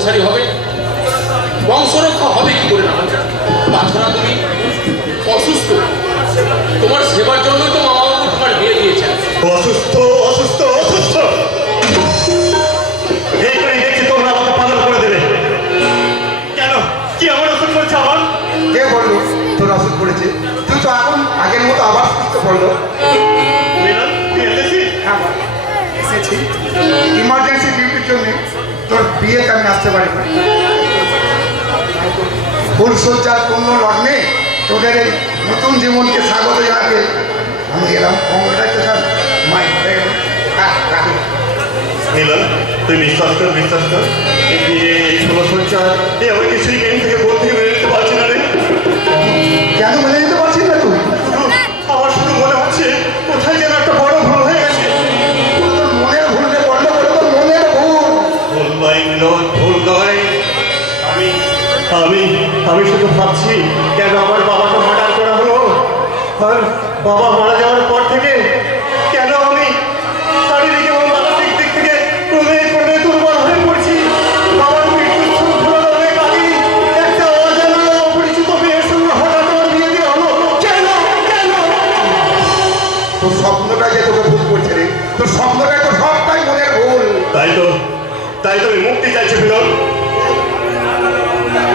সংসারী হবে, বংশরক্ষা হবে কি করে না? তাছাড়া তুমি অসুস্থ, তোমার সেবার জন্যই তো মামা বাবু তোমার বিয়ে দিয়েছেন। অসুস্থ অসুস্থ অসুস্থ এইটাই দেখছি তোমরা আমাকে পালন করে দেবে কেন? কি আমার ওষুধ করেছে? আমার কে বললো তোর অসুখ করেছে? তুই তো এখন আগের মতো আবার সুস্থ পড়লো। তুই এসেছিস? হ্যাঁ এসেছি, ইমার্জেন্সি ডিউটির জন্য। তোর বিয়েতে আমি আসতে পারি না। ফুলসজ্জার পূর্ণ লগ্নে তোদের এই নতুন জীবনকে স্বাগত জানাতে আমি এলাম। Congratulation my friend. মিলন, তুই বিশ্বাস কর বিশ্বাস কর, এই বিয়ে এই ফুলসজ্জা আমি কিছুই মেন থেকে বোন থেকে মেনে নিতে পারছি না রে। কেন মেনে নিতে পারছিস না তুই? আমার শুধু মনে হচ্ছে কোথায় যেন একটা বড় ভুল হয়ে গেছে। তোর মনের ভুল রে, বললো বলে তোর মনের ভুল। ভুল নয় মিলন, ভুল নয়। আমি আমি আমি শুধু ভাবছি কেন আমার বাবাকে মার্ডার করা হলো, আর বাবা মারা যাওয়ার পর থেকে কেন আমি শারীরিক এবং মানসিক দিক থেকে ক্রমে ক্রমে দুর্বল হয়ে পড়ছি। বাবার মৃত্যুর শৃঙ্খলা অনেক আগে একটা অজানা অপরিচিত মেয়ের সঙ্গে হঠাৎ আমার বিয়ে দেওয়া হলো। কেন কেন? তোর স্বপ্নটাই যে তোকে ভুল করছে রে। তোর স্বপ্নটাই তো সবটাই মনের ভুল। তাই তো আমি মুক্তি চাইছি মিলন।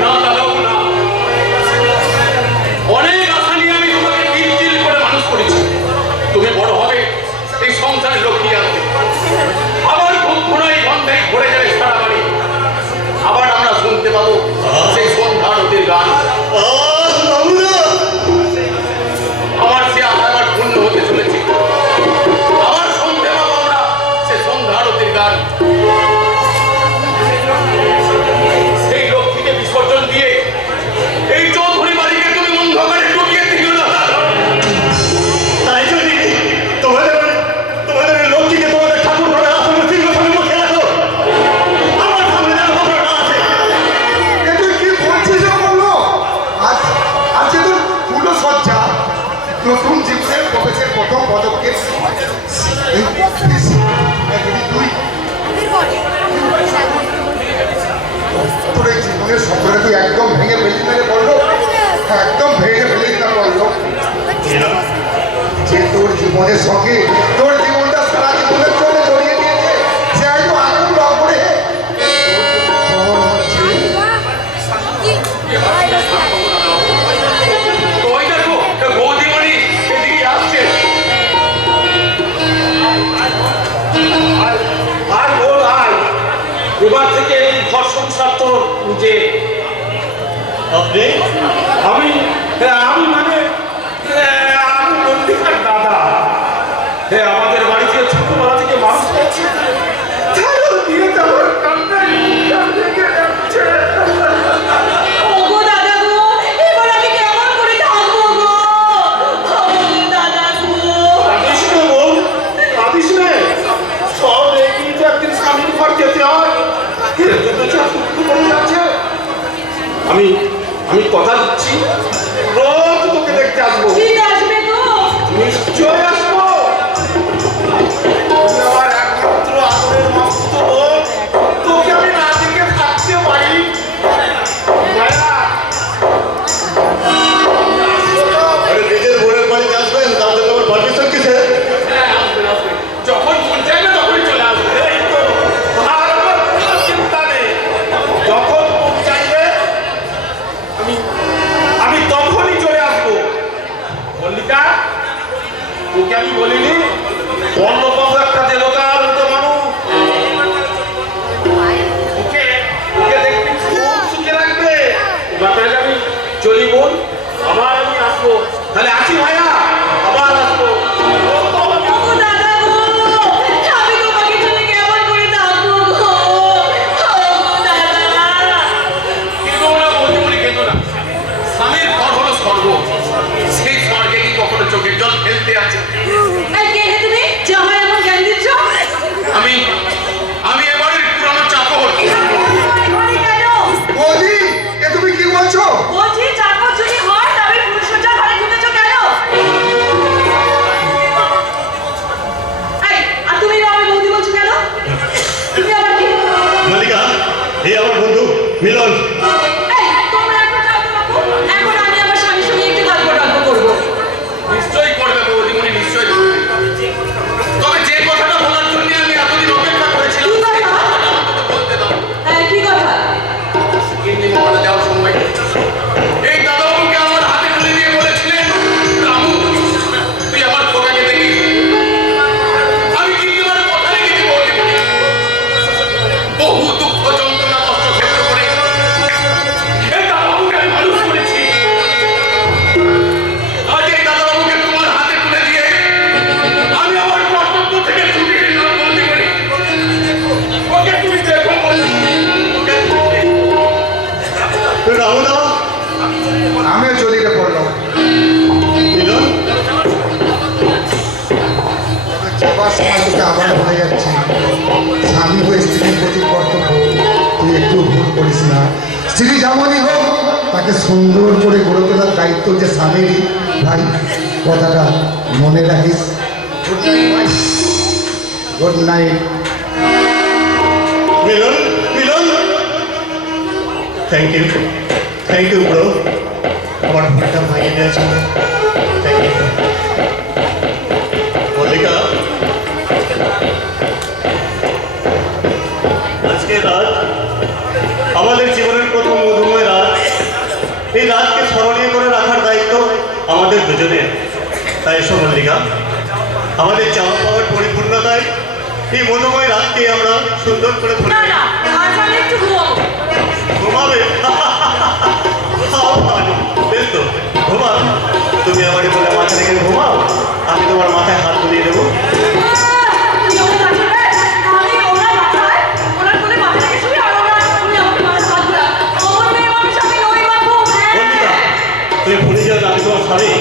না দাদাবাবু না, অনেক আশা নিয়ে আমি তোমাকে তিল তিল করে মানুষ করেছি। তুমি বড় হবে, এই সংসারে লক্ষ্মী আসবে, আবার খুব ঘোড়াই গন্ধে ঘুরে যাবে সারা বাড়ি। আবার আমরা শুনতে পাবো সেই সন্ধ্যা নদীর গান। আমার সে আশা আমার পূর্ণ হতে চলেছে। আবার শুনতে পাবো আমরা সে সন্ধ্যা নদীর গান। সেই লক্ষ্মীকে বিসর্জন দিয়ে এই চৌধুরী বাড়িকে তুমি অন্ধকারে ডুবিয়ে দিও না। তাই যদি তোমাদের লক্ষ্মীকে তোমাদের ঠাকুর ঘরে আসলে সিংহাসনে বসে রাখো, আমার সামনে যেন খবর না আছে। এ তুই কি বলছিস রে বললো? আজ আজকে তোর ফুলসজ্জা, নতুন জীবনের প্রবেশের প্রথম পদক্ষেপ। এই যদি তুই তোর এই জীবনের সফরে তুই একদম ভেঙে ফেলি না রে বললো, একদম ভেঙে ফেলি না বললো। যে তোর জীবনের সঙ্গে তোর জীবনটা সারা জীবনের জন্য জড়িয়ে দিয়েছে, সে হয়তো আগুন লগ করে ওই দেখো বৌদিমণি এদিকে আসছে। আর বল আয়, এবার থেকে এই ঘর সংসার তো যে আপনি আমি মানে আমি মন্দিরের দাদা। আমাদের বাড়িতে ছোটবেলা থেকে মানুষ হয়েছে, তাই ওর বিয়েতে আমার কান্নায় মুখটা ভেঙে যাচ্ছে। ওগো দাদা গো, এবার আমি কেমন করে থাকবো গো? ওগো দাদা গো। কাঁদিস না বোন, কাঁদিস না। সব রেখে তো একদিন স্বামীর ঘর যেতে হয়। আমি কথা দিচ্ছি, রোজ তোকে দেখতে আসবো। ঠিক আসবে গো। নিশ্চয় আসবো। তুই আমার একমাত্র আদরের মাসুতো বোন, তোকে আমি না দেখে থাকতে পারি? মায়া, আরে নিজের বোনের বাড়িতে আসবেন, তার জন্য আমার পারমিশন কিসে? হ্যাঁ, আসবেন, আসবেন। যখন মন চাইবে তখনই চলে আসবে। এই তো, আর আমার কোনো চিন্তা নেই। যখন মন চাইবে আমি তখনই চলে আসবো। মল্লিকা, তোকে আমি বলিনি অন্নবাবু একটা দেবতার মতো মানুষ, ওকে দেখবি খুব সুখে রাখবে। এবার তাহলে আমি চলি বোন, আবার আমি আসবো। তাহলে আসি ভাইয়া, আবার আসবো। ওগো দাদা গো, আমি তোমাকে ছেড়ে কেমন করে থাকবো গো? ওগো দাদা। কেঁদো না বৌদিমণি, কেঁদো না। স্বামীর ঘর হলো স্বর্গ, সেই স্বর্গে কি কখনো চোখের জল ফেলতে আছে? এই কে হে তুমি? যে আমায় এমন জ্ঞান দিচ্ছ? আমি এবারের পুরানো চাকর। ঘরে কেন? বৌদি, এ তুমি কি বলছো? বলছি চাকর যদি হয় তবে ফুলসজ্জা ঘরে ঢুকেছো কেন? এই, আর তুমি আমার বৌদি বলছো কেন? তুমি আবার কি? মল্লিকা, এই আমার বন্ধু বাবার সময় তোকে আবার ভুলে যাচ্ছে। স্বামী হয়ে স্ত্রীর প্রতি কর্তব্য তুই একটু ভুল করিস না। স্ত্রী যেমনই হোক তাকে সুন্দর করে গড়ে তোলার দায়িত্ব যে স্বামীরই। ভাই কথাটা মনে রাখিস। গুড নাইট ভাই, good night. Milan, Milan, thank you bro, আমার ভুলটা ভাঙিয়ে দেওয়ার জন্য থ্যাংক ইউ। মল্লিকা, আজকে রাত আমাদের জীবনের প্রথম মধুময় রাত। এই রাতকে স্মরণীয় করে রাখার দায়িত্ব আমাদের দুজনের। তাই এসো মল্লিকা, আমাদের চাওয়া পাওয়ার পরিপূর্ণতায় এই মধুময় রাতকে আমরা সুন্দর করে না না, আজ আমি একটু ঘুমাবো। ঘুমাবে? বেশ তো, ঘুমাও। তুমি আমার বলে মাথা রেখে ঘুমাও, আমি তোমার মাথায় হাত বুলিয়ে দেবো। আমি ওনার মাথায়, ওনার কোলে মাথা রেখে শুয়ে আর তুমি আমাকে মাথা হাত ঘোরা। আমার মেয়ে মানুষ, আমি নই বাবু। বন্ধুরা, তুমি ভুলে যাও না আমি তোমার স্বামী।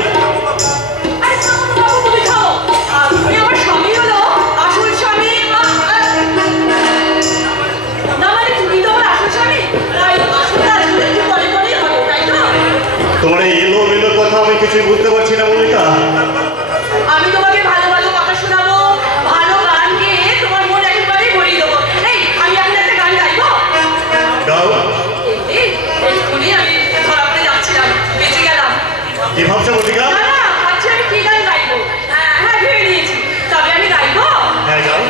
আরে থামো বাবু, তুমি থামো। আপনি আমার স্বামী হলো আসল স্বামী। না মানে তুমি তো আমার আসল স্বামী, তাই আসলে আসলে একটু পরে পরেই হবে, তাই তো? তোমার এই এলো মেলো কথা আমি কিছুই বুঝতে পারছি না মল্লিকা। আমি তোমাকে ভালো ভালো কথা শোনাবো, ভালো গান গেয়ে তোমার মন একেবারেই ভরিয়ে দেবো। এই, আমি এখন একটা গান গাইবো। গাও। এক্ষুনি আমি ধরা পড়ে যাচ্ছিলাম, বেঁচে গেলাম। কি ভাবছো মল্লিকা? না না, ভাবছি আমি কি গান গাইবো। হ্যাঁ হ্যাঁ, ভেবে নিয়েছি। তবে আমি গাইবো। হ্যাঁ গাও।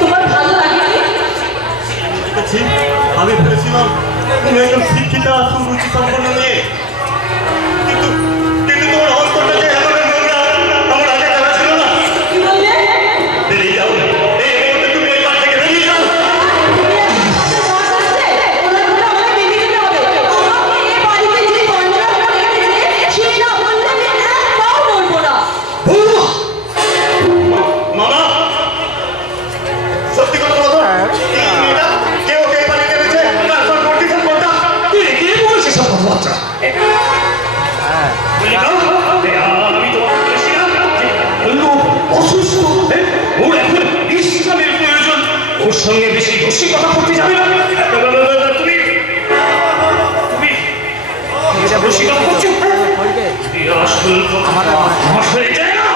তোমার ভালো লাগেনি? আমি ভেবেছিলাম তুমি একদম শিক্ষিতা সুরুচি সম্পন্ন মেয়ে, কিন্তু কিন্তু তোমার অন্তরটা যে এতটা নোংরা আমার আগে জানা ছিল না। কি বললে? বেরিয়ে যাও, এই মুহূর্তে তুমি এই বাড়ি থেকে বেরিয়ে যাও। মামা, সত্যি কথা বলো তো, এই মেয়েটা কে ওকে এই বাড়ি এনেছে? তারপর নোটিশন করতাম। তুই কি বলছিস সব কথাবার্তা? আমি তোমাকে বলেছিলাম যে বললো অসুস্থ, ওর এখন বিশ্রামের প্রয়োজন, ওর সঙ্গে বেশি রসিকতা করতে যাবে না। তুমি তুমি যা রসিকতা করছো, আসল আমার হয়ে যায় না।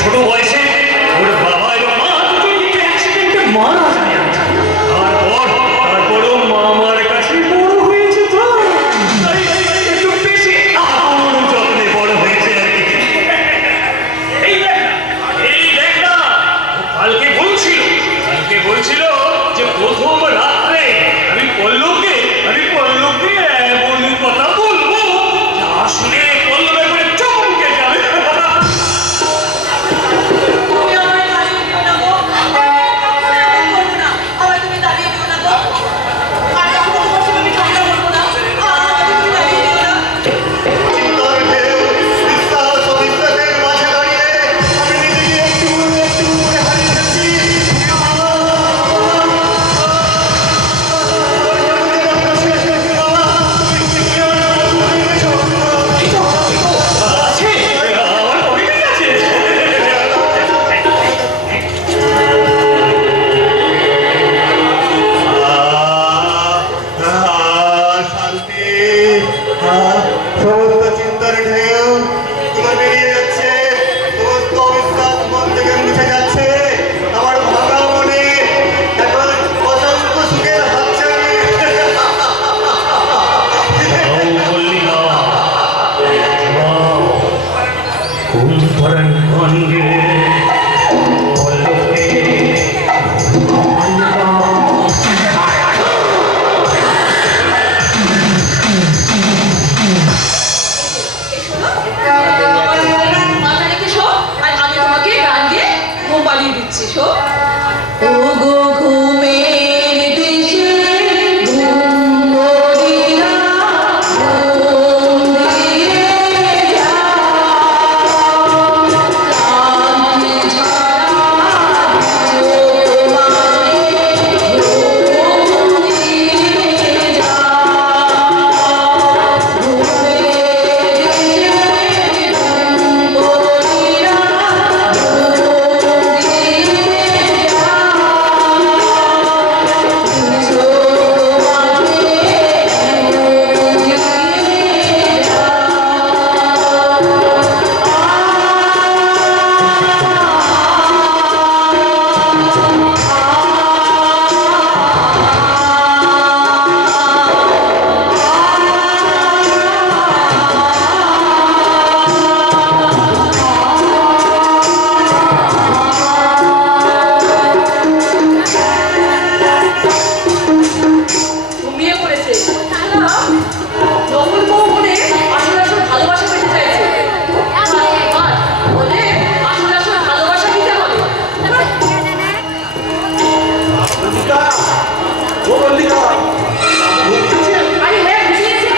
ছোট বয়সে ওর বাবা এবং মা দুজনকে অ্যাক্সিডেন্টে মারা যায়। তারপরও মামার কাছে বড় হয়েছে, তো তাই একটু বেশি আমার যত্নে বড় হয়েছে আর কি। এই দেখ না, কালকে বলছিল যে প্রথম রাত্রে আমি পল্লবকে এমন কথা বলবো যা শুনে পল্লব একবারে চমকে যাবে। খণ্ডে পল্লবে মাথা রেখে শো, আর আমি তোমাকে গান দিয়ে ঘুম পাড়িয়ে দিচ্ছি। শো। ও গো ঘুমের দেশে ঘুম মরিয়া, ঘুম দিয়ে যাও, প্রাণ ঝরা চোখ মানে ঘুম দিয়ে যাও, ঘুমের দেশে ঘুম মরিয়া, ঘুমিয়ে পড়েছে। নকল বউ বলে আসল আসল ভালোবাসা পেতে চাইছে। বলে আসল আসল ভালোবাসা দিতে হবে। আরে হ্যাঁ, ঘুমিয়েছে।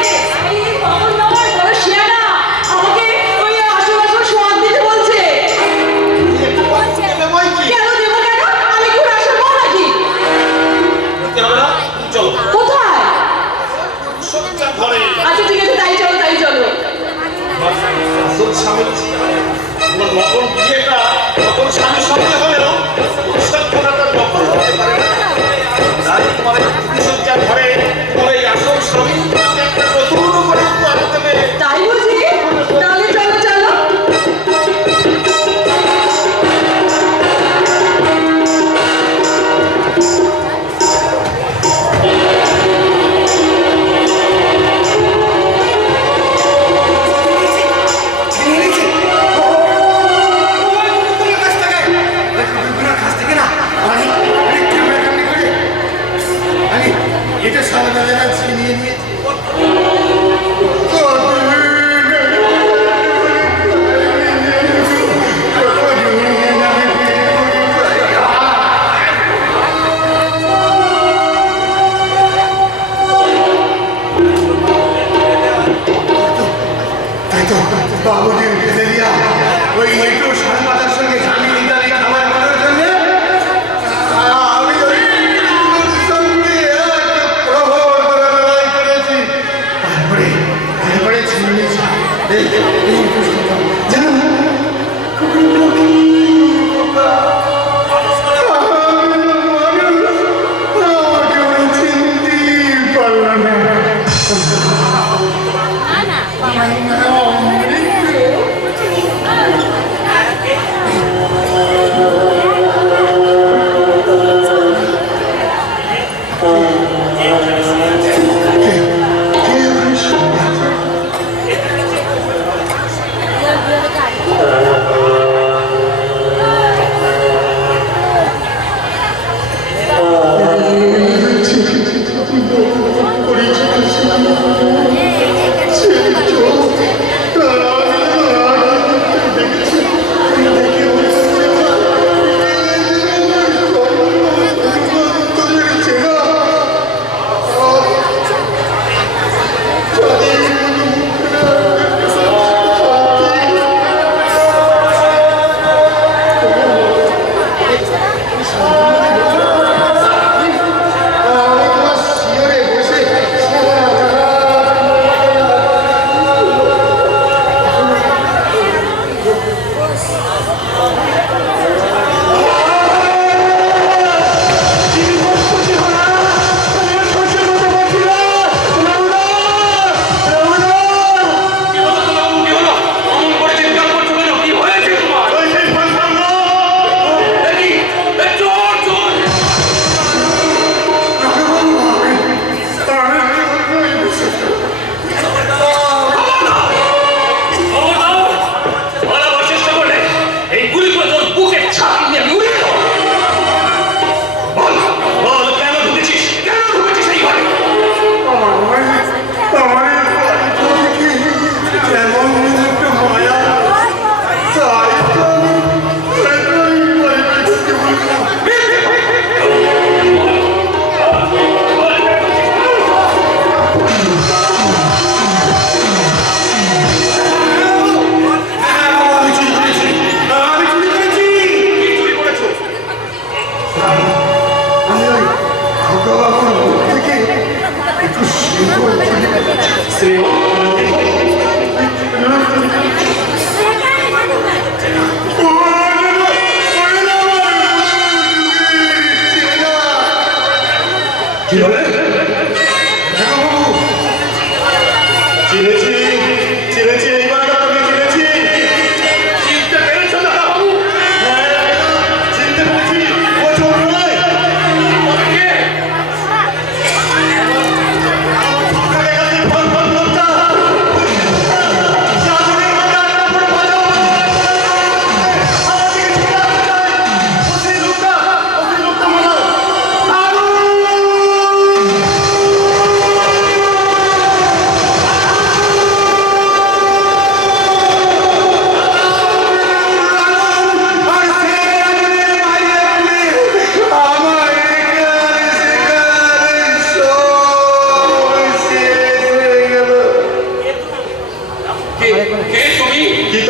এই কখন নয়, বড় শিয়ানা। আমাকে ওই আসল আসল সোয়াদ দিতে বলছে। কেন দেবো কেন? আমি কি ওর আসল বউ নাকি? কোথায়? আচ্ছা ঠিক আছে, তাই চলো তাই চলো। তাই বুঝি? তাহলে চলো চলো। এটা সারা বেলা ছিনিয়ে নিয়েছে। তাই তো বাবুজির বেদেরিয়া ওই একটু সাংবাদের সঙ্গে ঝামিয়ে ইত্যাদি খাবার করার জন্য আমি ওই কুকুরের সঙ্গে এক প্রহর করে লড়াই করেছি। তারপরে ছিনিয়েছি। জানো কুকুরগুলো কি বোকা। আমাকে ওই চিনতেই পারল না।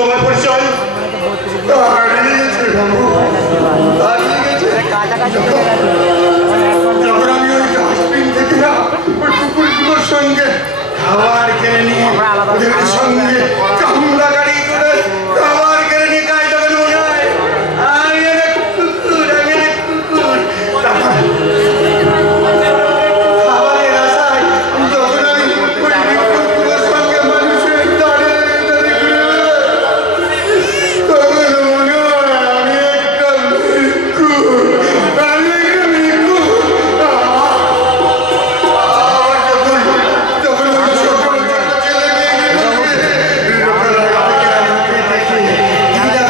তোমার পরিচয়? হারিয়ে গেছে বাবু, হারিয়ে গেছে। যখন আমি ওই ডাস্টবিন থেকে না ওই কুকুরগুলোর সঙ্গে খাবার কিনে নিয়ে ওদের সঙ্গে কামড়া গাড়ি করে খাবার কিনে নিয়ে গায়ে তখন মনে হয় আমি একটা কুকুর, আমি একটা কুকুর। তারপর খাবারের আশায় যখন আমি ওই কুকুরগুলোর সঙ্গে মানুষের দাঁড়ে দাঁড়ে ঘুরে বেড়াই, তখন মনে হয় আমি একটা কুকুর, আমি একটা কুকুর। যখন ওই ছোট ছোট ছেলে মেয়েগুলোকে লোকালয় থেকে আমাকে দেখে দিদা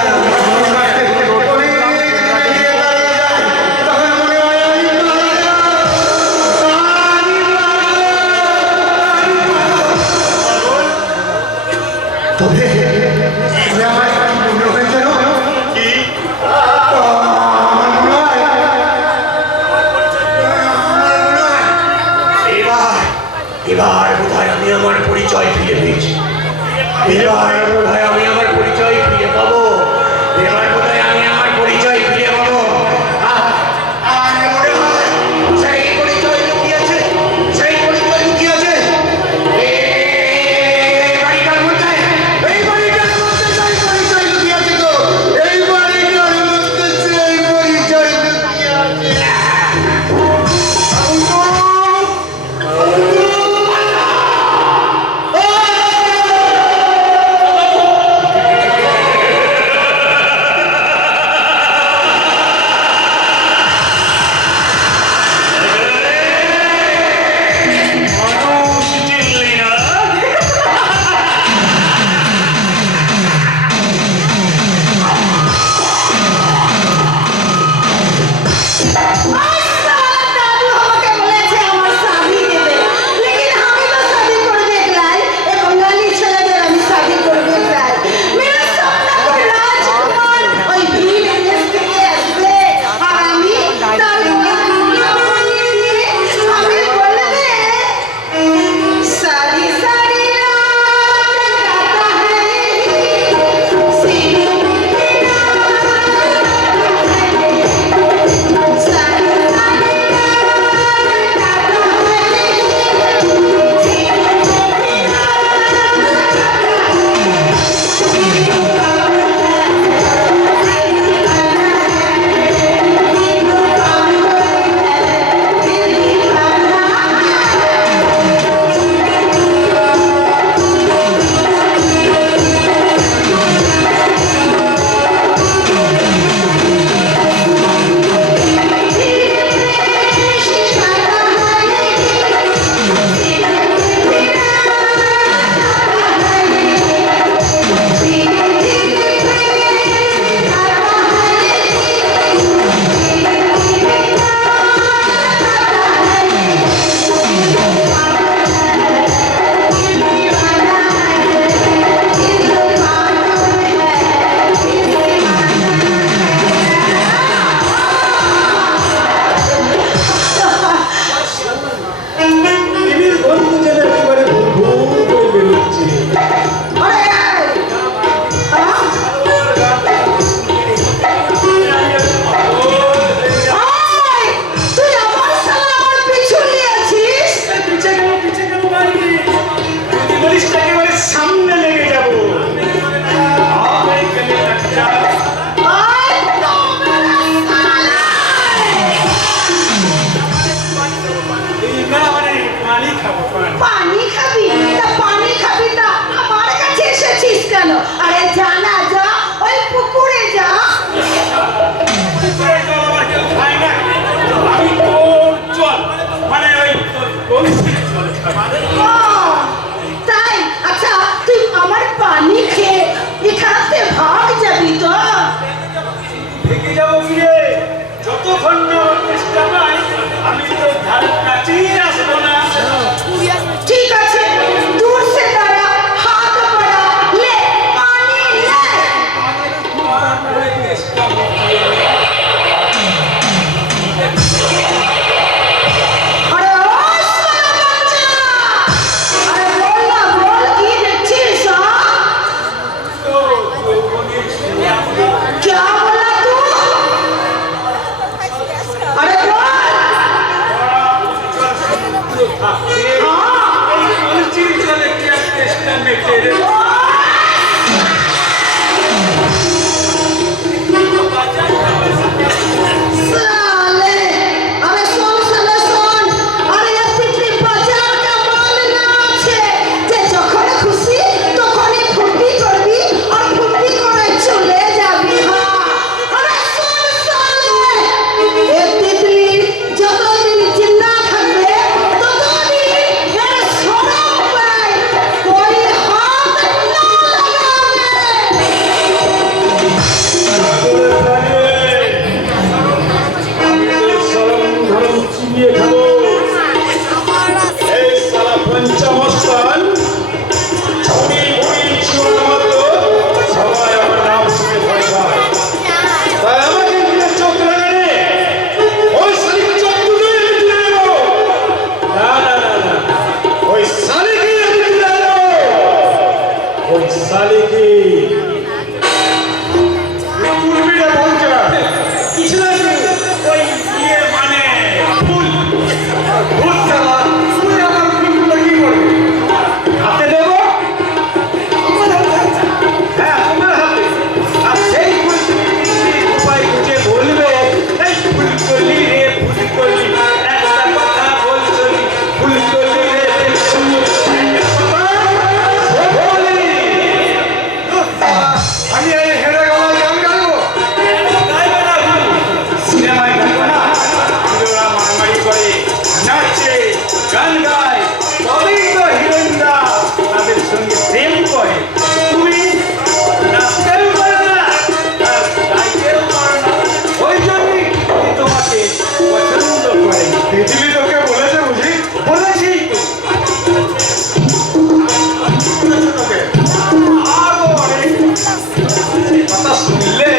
অনেক এগিয়ে দাঁড়িয়ে যায়, তখন মনে হয় আমি মারা যাবো, আমি তবে আমার মনে হয় যেন কি? আমার মনে হয় এবার বোধহয় আমি আমার পরিচয় ফিরে পেয়েছি। এবার বোধহয় আমি আমার পরিচয় ফিরে পাবো। এবার বোধহয় আমি আমার পরিচয় ফিরে পাবো। আর মনে হয় সেই পরিচয় লুকিয়েছে, সেই পরিচয় লুকিয়েছে এই বাড়িটার মধ্যে, এই বাড়িটার মধ্যে সেই পরিচয় লুকিয়েছে গো। এই বাড়িটার মধ্যে সেই পরিচয় লুকিয়ে আছে। মানুষ চিনলি না? दादू हमके बोले थे আমার শাদি দেবে, लेकिन আমি তো শাদি করবে গলাই, এই বঙ্গালী ছেলেদের আমি শাদি করবে গলাই। मेरा सपना तो राजकुमार ওই ভিড় দেশ থেকে আসবে, আর আমি তার দুনিয়া বানিয়ে দিয়ে আমি বলবে सारी सारी रात गाता है सीने में सारी सारी টিভির বন্ধু যেন একেবারে ভুল ভুল করে বেরোচ্ছে। তুই আমার সাথে আমার পিছু নিয়েছিস? পিছে কেন মারবি? তুই বলিস তো একেবারে সামনে লেগে যাবো। আয় গেলে একটা আয় তো মেরা সালা! এই না মানে পানি খাবো পানি। পানি খাবি? তা পানি খাবি তা আমার কাছে এসেছিস কেন? আরে যা না যা, ওই পুকুরে যা। পুকুরের জল আবার কেউ খায় না। আমি তোর জল মানে ওই তোর কলসির জল খাবো। ও, তাই? আচ্ছা তুই আমার পানি খেয়ে এখান থেকে ভাগ যাবি তো? থেকে যাবো ফিরে যতক্ষণ না আমার চেষ্টা পাই আমি তো ধারে কাছেই আসবো না। ঠিক আছে, दूर से दाड़ा, हाथ बढ़ा, ले पानी ले। কি কুলবিটা বলছে কিছু না ওই ইয়ে মানে ফুল ফুল চালা তুই আমার ফুলগুলো কি করবে হাতে দেবো হ্যাঁ তোমার হাতে আর সেই ফুল তুমি উপায় খুঁজে বলবে এই ফুল কলি রে ফুল কলি একটা কথা বলছো ফুল কলি রে আমি এই হেরে গলায় গান গাইবো গাইবে না সিনেমায় গাইবে না হিরোরা মারামারি করে নাচে গান গায় তবেই তো হিরোইনরা তাদের সঙ্গে প্রেম করে তুমি নাচতেও পারো না আর গাইতেও পারো না ওই জন্যই আমি তোমাকে পছন্দ করি তিতলি তোকে বলেছে বুঝি বলেছি বলেছে তোকে আরো অনেক কথা শুনলে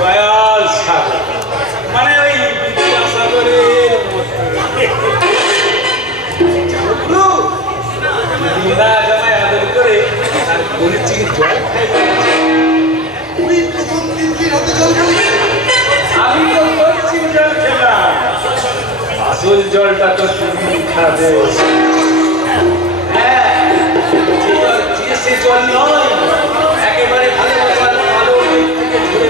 দয়াল সাগর মানে ওই বিদ্যাসাগরের মতো দিদা জামাই আদর করে আর বলেছি জল খাইবে তুই প্রথম তিতলির হাতে জল খাবি আমি তো করছি জল খেলাম আসল জলটা তো তুমি খাবে হ্যাঁ সে জল নয় একেবারে ভালো জল ভালো দিক থেকে ধরে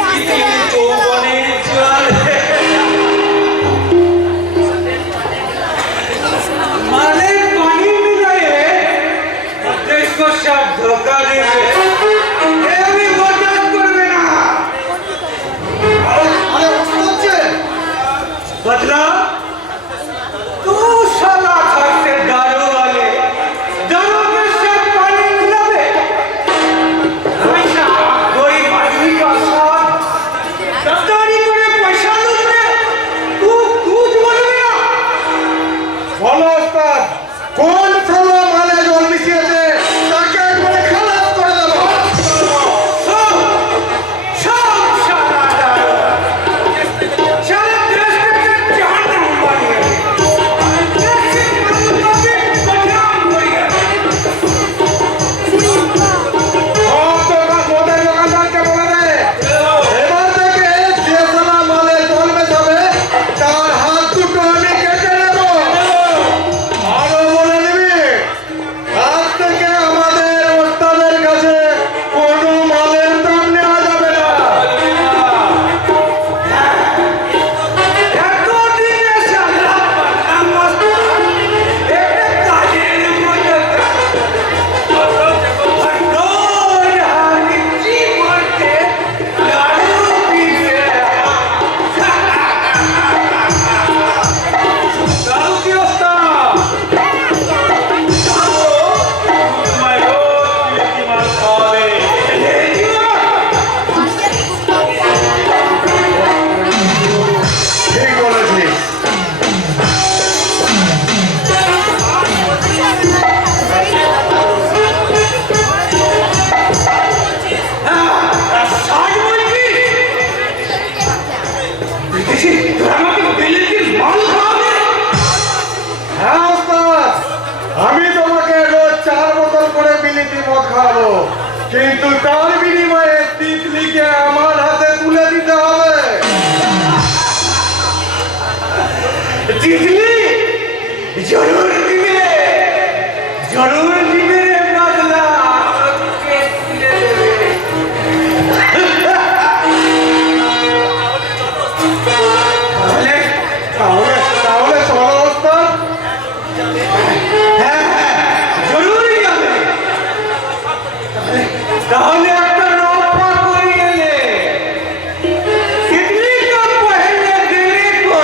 পৃথিবীর যৌবনের জল মানে পানি মিলায়ে দেখো সব ধোকা দেবে এমনি বরদাস্ত করবে না আরে হচ্ছে बदला तू साला खाते दारू वाले दारू के साथ पानी मिलावे ऐसा कोई आदमी का साथ गद्दारी करे पैसा लूटे तू झूठ बोलबे ना বলো ওস্তাদ কোন ফেলো মালে জল মিশিয়েছে তাকে একবারে খালাস করে দেবো सब सब साला दारू साला देश के जान मार गए देश के मतलब बदनाम हो गए সব দোকান মোদের দোকানদারকে বলে দে এবার থেকে যে সালা মালে জল মেশাবে তার হাত দুটো আমি কেটে নেব আরো বলে দিবি আজ থেকে আমাদের ওস্তাদের কাছে কোনো মালের দাম নেওয়া যাবে না এতদিনে সালা বদনাম মস্ত একটা কাজের মধ্যে ভন্ডোর হারিচি করতে দারু পিছে দারু কি অবস্থা মাই গড কি মাল খাবে ঠিক বলেছিস ষাট বলছি দেখেছি তোর আমাকে বেলের মাল খাওয়াবে হ্যাঁ ওস্তাদ আমি তোমাকে রোজ 4 বোতল করে বিলিতি মদ খাওয়াবো কিন্তু তার বিনিময়ে তিতলিকে আমার হাতে তুলে দিতে হবে তিতলি জরুর দিবে জরুর দিবে রে বদলা তোকে তুলে দেবে তাহলে তাহলে চলো ওস্তাদ হ্যাঁ জরুরি যাবে তাহলে একটা রফা করে গেলে कितनी का पहले देने को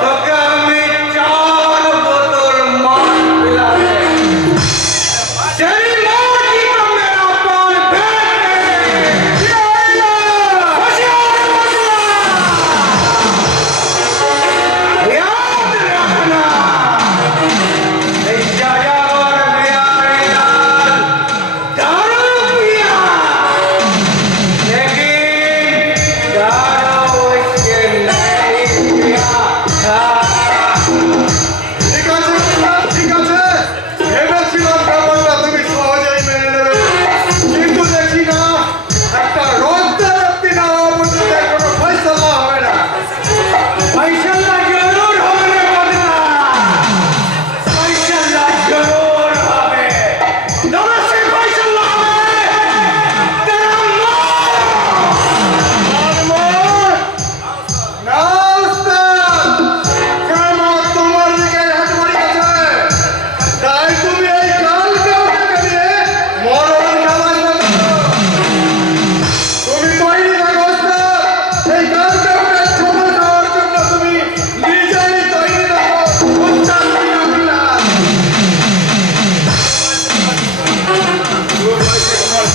तो क्या मैं 4 बोतल मार पिला दे तेरी माँ की तो मेरा पान फेंक दे होशियार बदला याद रखना इस जायावर प्यारे लाल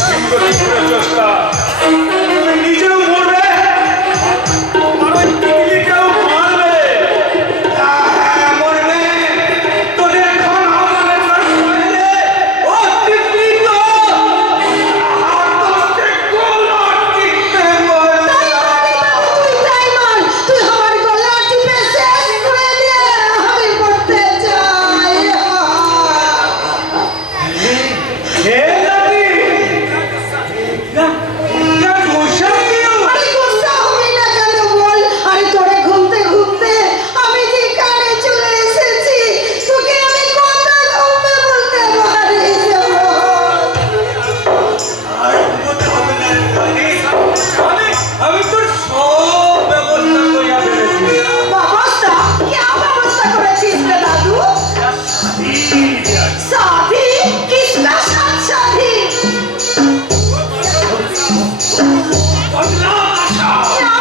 কিন্তু তীব্র চেষ্টা তুমি নিজেও মরবে আর ওই তিতলিকেও মারবে। হ্যাঁ, মরবে। তোদের এখন আমাদের কাছে ও তিতলি তো আর তোকে গলা টিপতে পারে না। তুই তাই মান, তুই আমার গলা টিপে শেষ করে দে, আমি মরতে চাই। হে নাতি না না গোসা দিও। আরে গুস্সা হবি না কেন বল? আরে তোরে ঘুমতে ঘুমতে আমি যেখানে চলে এসেছি, তোকে আমি কথা ঘুমতে বলতে পারি আর বলতে হবে না নাতি। আমি তোর সব ব্যবস্থা করিয়া ফেলেছি। ব্যবস্থা? क्या ব্যবস্থা করেছিস রে দাদু? शादी? किसका साथ शादी? बदला आशा क्या?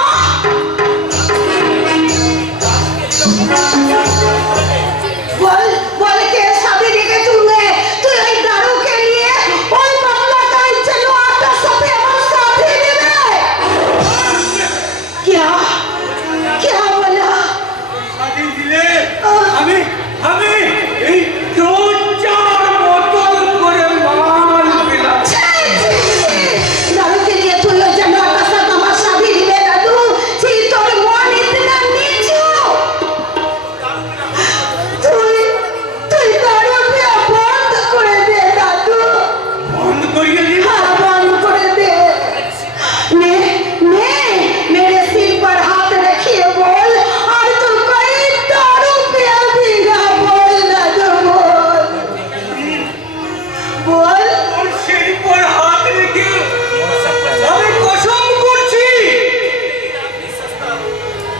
बोल के शादी देखे तूने? तू एक दारू के लिए ओए बांग्ला का चलो आता सब हमारे शादी देवे? क्या? क्या बोला? স্বাধীন দিলে আমি এই 2-4 বোতল করে মাল পেলাম। दारू के लिए तू ये जनो आता सब हमारे शादी देवे दादू? छी तोर मन इतना नीचू? তুই দারু पे बंद করে দে দাদু। বন্ধ করিয়ে দিল। हाँ बंद করে দে। मेरे सिर पर हाथ रखिए बोल, और तू कोई दारू पिया पीना बोल दादू बोल। ওর সেই পর হাত রেখে আমি কসম করছি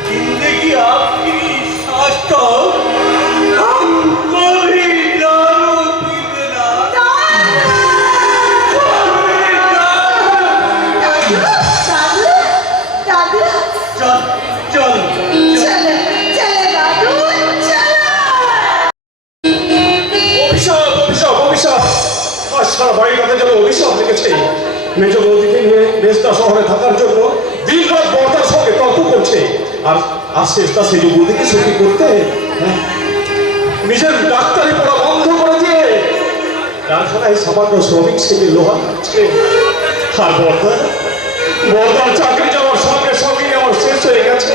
जिंदगी आपकी सांस तो हम कभी दारू पीते ना। दादू दादू चल चल चले चले दादू चलो। অভিশাপ আর সারা বাড়ির কাছে যেন অভিশাপ লেগেছে। মেজ বৌদিকে নিয়ে মেজদা শহরে থাকার জন্য দিন রাত বর্দার সঙ্গে তর্ক করছে। আর শেষটা সেজ বৌদিকে সত্যি করতে হ্যাঁ, নিজের ডাক্তারি পড়া বন্ধ করে দিয়ে কারখানায় সামান্য শ্রমিক থেকে লোহা কাটছে। আর বর্দার চাকরি যাওয়ার সঙ্গে সঙ্গে আমার শেষ হয়ে গেছে।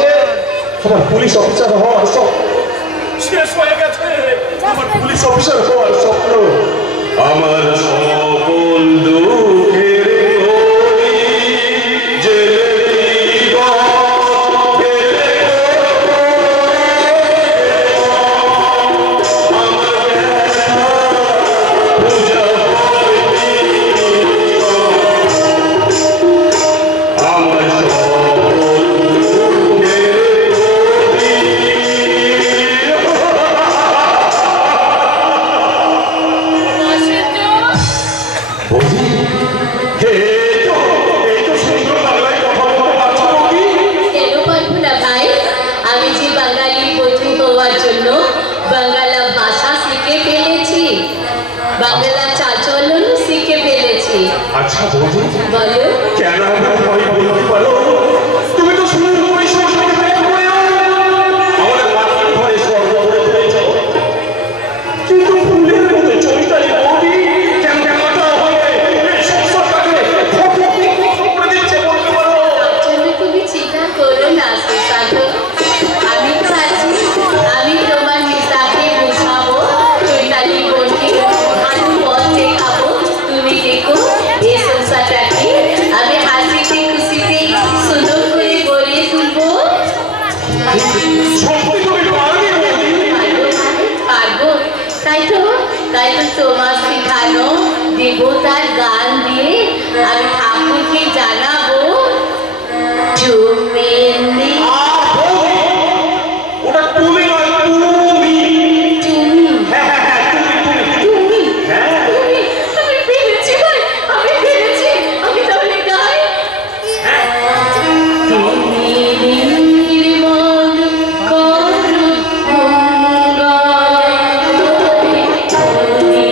আমার পুলিশ অফিসার হওয়ার সব শেষ হয়ে গেছে। আমার পুলিশ অফিসার হওয়ার স্বপ্ন আমার সকল দুঃখের ওই জেলে জীবন ফেলে আমার ব্যথা পূজা আমার সকল দুঃখের বৌদি, এই তো সুন্দর বাংলায় কথা বলতে পারছো বৌদি। কেন পারবো না ভাই? আমি যে বাঙালি বধূ হওয়ার জন্য বাংলা ভাষা শিখে ফেলেছি, বাংলা চালচলন শিখে ফেলেছি। আচ্ছা বৌদি, বলো কেন এমন ভয় বলতে পারো? তুমি তো শুধু ওই সংসারে প্রেম করেও আমাদের মাতৃঘরে স্বর্গ করে ফেলেছো। কিন্তু ফুলের মতো চৈতালি বৌদি কেন কেমনটা হয়ে এই সংসারটাকে করে দিচ্ছে বলতে পারো? তার জন্য তুমি চিন্তা করো না সুশান্ত, আমি তো আছি। আমি তোমার মিতাকে বুঝাবো, চৈতালি বোনকে ভালো পথ দেখাবো। তুমি দেখো এই সংসারটাকে আমি হাসিতে খুশিতে সুন্দর করে গড়িয়ে তুলবো। সত্যি তুমি পারবে বৌদি? পারবো। তাই তো তোমার শেখানো দেবতার গান দিয়ে আমি ঠাকুরকে জানাবো চুমেলি ওটা তুমি নয়, তুমি। তুমি হ্যাঁ, তুমি। তুমি হ্যাঁ। তুমি আমি পেরেছি ভাই, আমি পেরেছি। আমি তাহলে গাই। তুমি নির্মল করো মঙ্গল, তুমি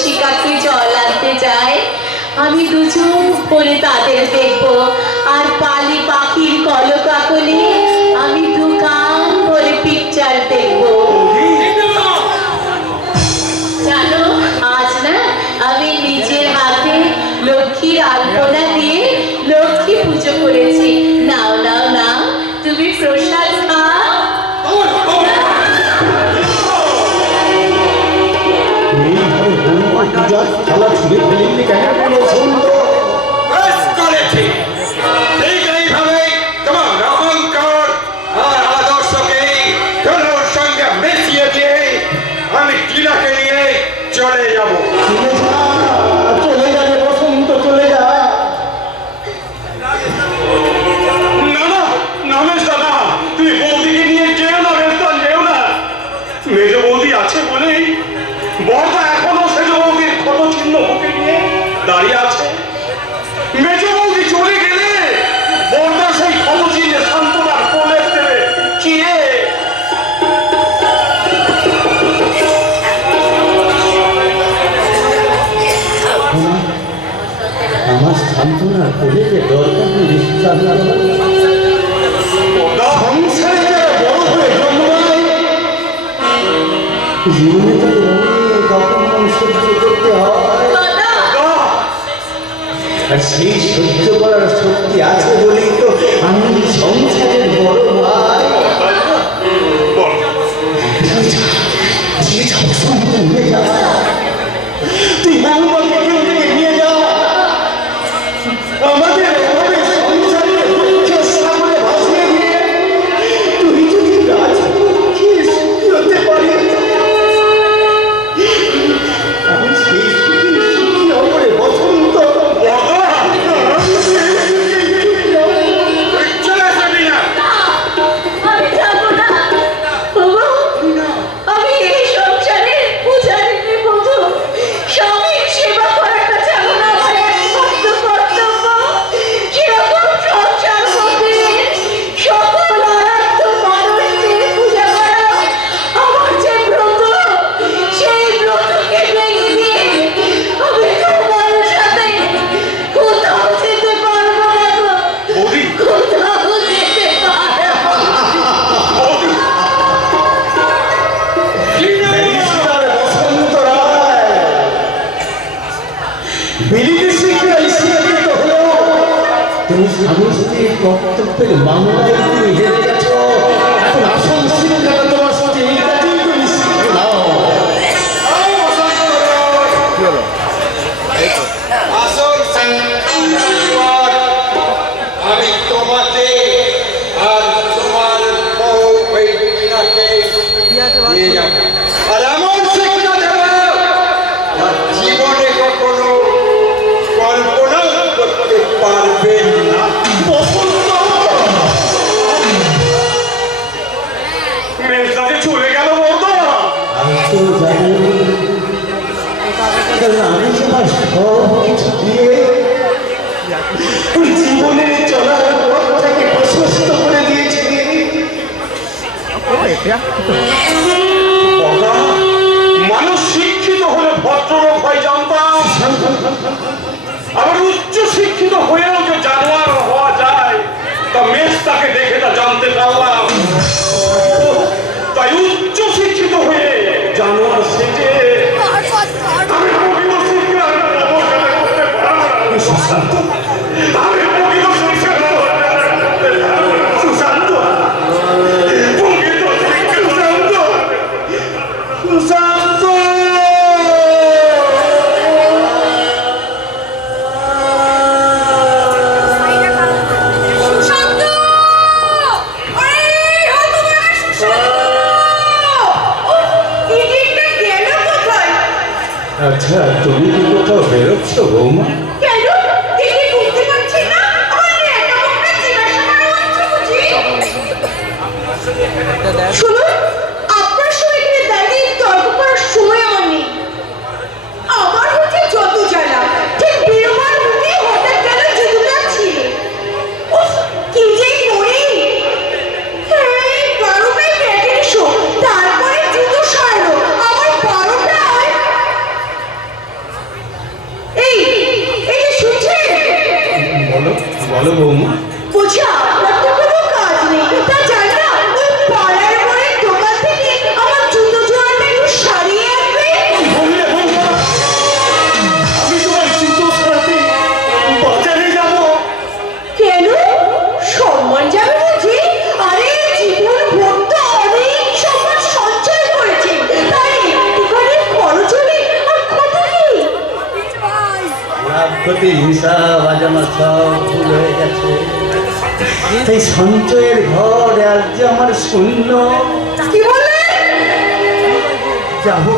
কলসিকাকে জল আনতে যায়, আমি দুচোখ করে তাদের দেখবো, আর পালি পাখির কলকাকলি আমি দু কান করে পিকচার দেখবো। জানো, আজ না আমি নিজের হাতে লক্ষ্মীর আলপনা দিয়ে লক্ষ্মী পুজো করেছি। নাও নাও নাও, তুমি প্রসাদ খাও। এইভাবে বৌমা পূজার থালা ছুঁড়ে ফেলেননি কেন বলছেন তো? বেশ করেছি। ঠিক এইভাবে তোমার অহংকার আর আদর্শকে ধনুর সঙ্গে মিশিয়ে দিয়ে আমি টিনাকে নিয়ে চলে যাব। চলে যাবে বসন্ত, চলে যা। না না না মেজ দাদা, তুমি বৌদিকে নিয়ে যেও না, বেস্তান যেও না। মেজ বৌদি আছে বলেই বড়দা এখনো সেজ বৌদির ক্ষত চিহ্ন বুকে নিয়ে দাঁড়িয়ে আছে। মেজ বৌদি চলে গেলে বড়দা সেই ক্ষত চিহ্নে সান্ত্বনার প্রলেপ দেবে। কি রে? আমার সান্ত্বনার বলে যে দরকার নেই, বড়দা, সংসারে যারা বড় হয়ে জন্মায় জীবনে তাদের অনেক অপমান সহ্য করতে হয়, দাদা, বড়দা, আর সেই সহ্য করার শক্তি আছে বলেই তো আমি সংসারের বড় ভাই। বড়দা, নিয়ে যা বসন্ত, নিয়ে যা। তুই বৌমাকে কেউ থেকে নিয়ে যা। আমাদের অভাবে সংসারে দুঃখের সাগরে ভাসিয়ে দিয়ে তুই যদি রাজপক্ষে সুখী হতে পারিস, আমি সেই সুখী সুখী হবে বসন্ত। চলে যাবি না। আমি যাবো না। ওগো, আমি এই সংসারে পূজারীকে বধূ, স্বামীর সেবা করাটা যেমন আমার একমাত্র কর্তব্য, সেরকম সংসার করতে সকল আরাধ্য মানুষদের পূজা করা আমার যে ব্রত, সেই ব্রতকে ভেঙে দিয়ে আমি তোমার সাথে কোথাও যেতে পারবো না গো। বৌদি, কোথাও যেতে পারবো না। বৌদি, ব্যারিস্টার বসন্ত রায় বিলিতি শিক্ষা শিক্ষিত হলেও তুমি স্বামী স্ত্রীর কর্তব্যের মামলায় তুমি হেরে গেছ। এখন আসল শিক্ষাটা তোমার স্ত্রীর কাছেই তুমি শিক্ষা নাও। আসল সংবাদ আমি তোমাকে আর তোমার বউ ওই টিনাকে দিয়ে যাব। আর এমন শিক্ষা দেব যা জীবনে কখনো কল্পনা করতে পারবেন না। মেজদাকে চলে গেল বড়দা। আমি তো জানি, কারণ আমি তোমার সব কিছু দিয়ে জীবনের চলার পথটাকে প্রশস্ত করে দিয়েছি। বড়দা, মানুষ শিক্ষিত হলে ভদ্রলোক হয় জানতাম, আবার উচ্চ শিক্ষিত হয়েও যে জানোয়ার হওয়া যায় তা মেজদাকে দেখে তা জানতে পারলাম। তাই উচ্চ শিক্ষিত হয়ে জানোয়ার সেজে আমি প্রকৃত শিক্ষার অবহেলা করতে পারবো না। আমি প্রকৃত শিক্ষার অবহেলা করতে পারবো না। সুশান্ত, প্রকৃত শিক্ষা, সুশান্ত, সুশান্ত। সুশান্ত! আরে, হতভাগা সুশান্ত! উফ, ইডিয়েটটা গেল কোথায়? আচ্ছা, তুমি কি কোথাও বেরোচ্ছ বৌমা? কেন? দেখে বুঝতে পারছি না? আমার ন্যাকা মুখটা জিজ্ঞাসা করা হচ্ছে বুঝি? শুনুন, আপনার সঙ্গে এখানে দাঁড়িয়ে তর্ক করার সময় আমার নেই। আমার হচ্ছে যত জ্বালা, ঠিক বেরোবার মুখে হঠাৎ গেল জুতোটা ছিঁড়ে। উফ, কি যে করি! এই 12টায় ব্যাটের শো, তারপরে জুতো সারলো, আবার 12টায় ক্ষতির হিসাব আজ আমার সব ভুল হয়ে গেছে। এই সঞ্চয়ের ঘর আজ যে আমার শূন্য। কি বললে? যাবো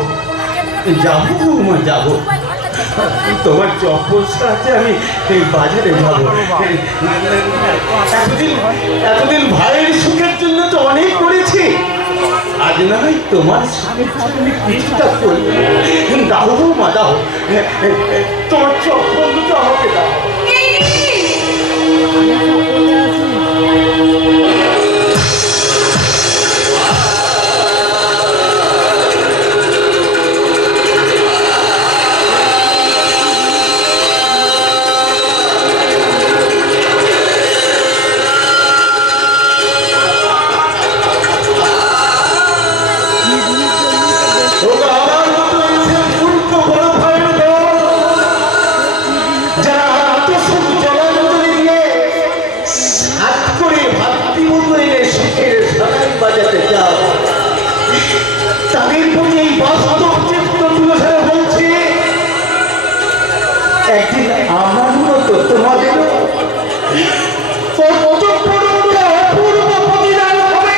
যাবো বৌমা যাবো, তোমার চপ্পল সাথে আমি এই বাজারে যাবো। এতদিন ভাইয়ের সুখের জন্য তো অনেক করেছি, আজ না হয় তোমার সুখের জন্য কিছুটা করবো। দাও বৌমা দাও, তোমার চপ্পল দুটো আমাকে দাও। তাদের প্রতি এই বাস্তব চিত্র তুলে ধরে বলছি, একদিন আমার মতো তোমাদের অপূর্ব প্রতিদান হবে।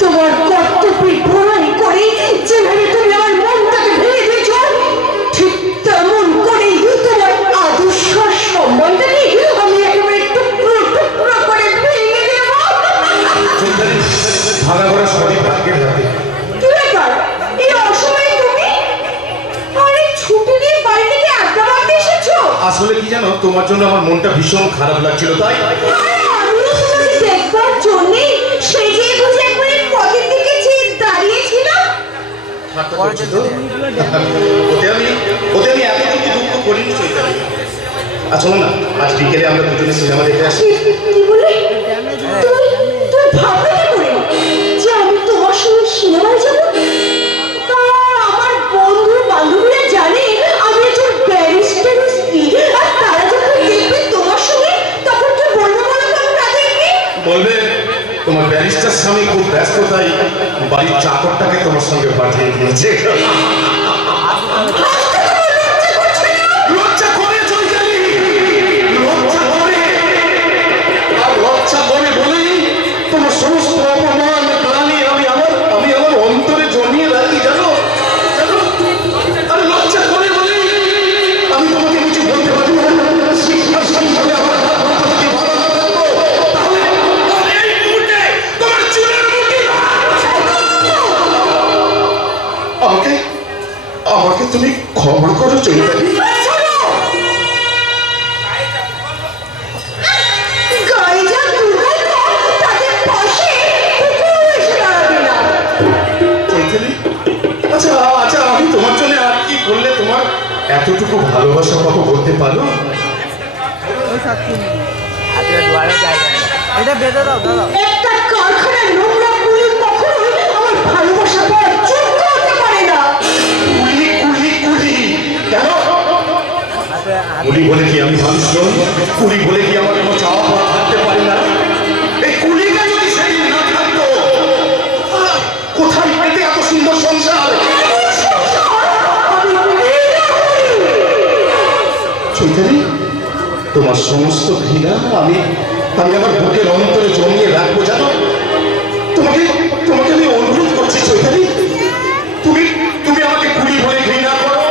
তোমার কর্তব্যের বড়াই করে যেভাবে তুমি আমার মনটাকে ভেঙে দিয়েছো, ঠিক তেমন করেই তোমার আদর্শ সম্বন্ধে আমি একেবারে টুকরো টুকরো করে ভেঙে দেব। ভাঙা করা সবই ভাগ্যের হাতে। কি ব্যাপার, এই অসময়ে তুমি অনেক ছুটি দিয়ে বাড়ি থেকে আড্ডা মারতে এসেছো? আসলে কি জানো, তোমার জন্য আমার মনটা ভীষণ খারাপ লাগছিল, তাই আমি তোমাকে দেখবার জন্যে সেজে গুজে একবারে পথের দিকে চেয়ে দাঁড়িয়েছিলাম। ঠাট্টা করছো তো? ওতে আমি এতটুকু দুঃখ করিনি চৈতালি। আচ্ছা না, আজ বিকেলে আমরা দুজনে সিনেমা দেখে আসি। কি বলে? তুমি ভাবলে কি করে যে আমি তোমার সঙ্গে সিনেমায় যাব? তা আমার বন্ধু বান্ধবীরা জানে আমি একজন ব্যারিস্টার স্ত্রী, আর তারা যখন দেখবে তোমার সঙ্গে, তখন কি বলবো বলো তো তাদেরকে? বলবে তোমার ব্যারিস্টার স্বামী খুব ব্যস্ত, তাই বাড়ির চাকরটাকে তোমার সঙ্গে পাঠিয়ে দিয়েছে। লজ্জা করে চৈতালি, লজ্জা করে। আর লজ্জা করে বলেই তোমার সমস্ত অপমান গ্লানি আমি আমার অন্তরে জমিয়ে রাখি, জানো জানো? আর লজ্জা করে বলেই আমি তোমাকে কিছু বলতে পারি না। শিক্ষার সঙ্গে আমার যদি ভালো না থাকতো, তাহলে এই মুহূর্তে তোমার চুলের মুঠি আমাকে তুমি ক্ষমা করো চৈতালি। গায়ে যা দুর্গন্ধ, তাদের পাশে কুকুর এসে দাঁড়াবে না। চৈতালি, আচ্ছা আমি তোমার জন্য আর কি করলে তোমার এতটুকু ভালোবাসা পাবো বলতে পারো? এটা বেঁধে দাও দাদা। একটা কারখানার নোংরা পুলি কখনোই আমার ভালোবাসা পাওয়ার যোগ্য হতে পারে না। কুলি কেন? কুলি বলে কি আমি মানুষ নই? কুলি বলে কি আমার কোনো চাওয়া পাওয়া থাকতে পারি না? এই কুলিটা যদি সেদিন না থাকতো, কোথায় পেতে এত সুন্দর সংসার? চৈতালি, তোমার সমস্ত ঘৃণা আমি আমার বুকের অন্তরে জমিয়ে রাখবো, জানো? তোমাকে আমি অনুরোধ করছি চৈতালি, তুমি আমাকে কুলি বলে ঘৃণা করো,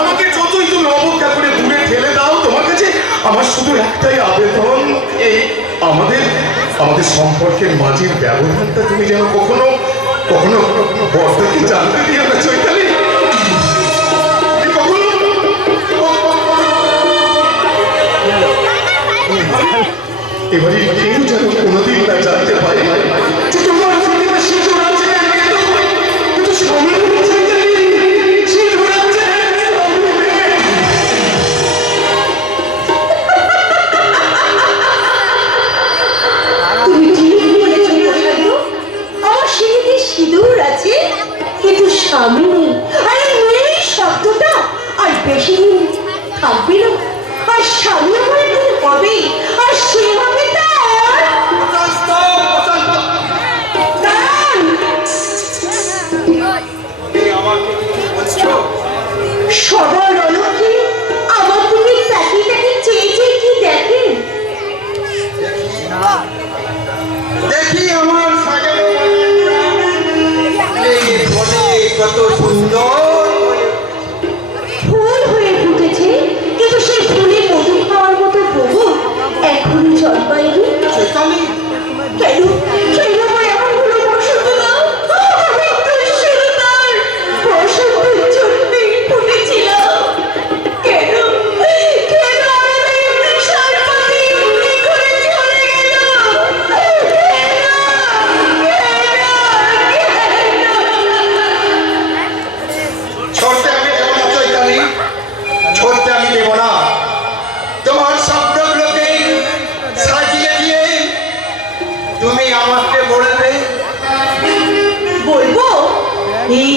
আমাকে যতই তুমি অবজ্ঞা করে দূরে ঠেলে দাও, তোমার কাছে আমার শুধু একটাই আবেদন, এই আমাদের সম্পর্কের মাঝের ব্যবধানটা তুমি যেন কখনো বর্তাকে জানতে দিও না চৈতালি। এবারে কেউ যেন কোনোদিন না জানতে পারে যে তোমার প্রতিভা সিঁদুর আছে, কিন্তু স্বামী সিঁদুর আছে। তুমি ঠিক বলেছো, আমার সিঁড়িতে সিঁদুর আছে, কিন্তু স্বামী সবার অলক্ষে আমার দিকে তাকিয়ে তাকিয়ে চেয়ে চেয়ে কি দেখেন? দেখি আমার সাজানো এই বনে কত সুন্দর ফুল হয়ে ফুটেছে, কিন্তু সেই ফুলে মধু খাওয়ার মতো প্রভু এখনই জল পাইনি। চৈতালি কেন কেন আমার এমন হলো বসন্তদা? আমি তো সুরতার বসন্তের জন্যে ফুটেছিলাম। কেন কেন আমার এই নেশার পাতি উড়ে করে চলে গেল? ছড়তে আমি দেব না চৈতালি, ছড়তে আমি দেব না। তোমার স্বপ্নগুলোকে সাজিয়ে দিয়ে তুমি আমাকে বলবে বলবো এই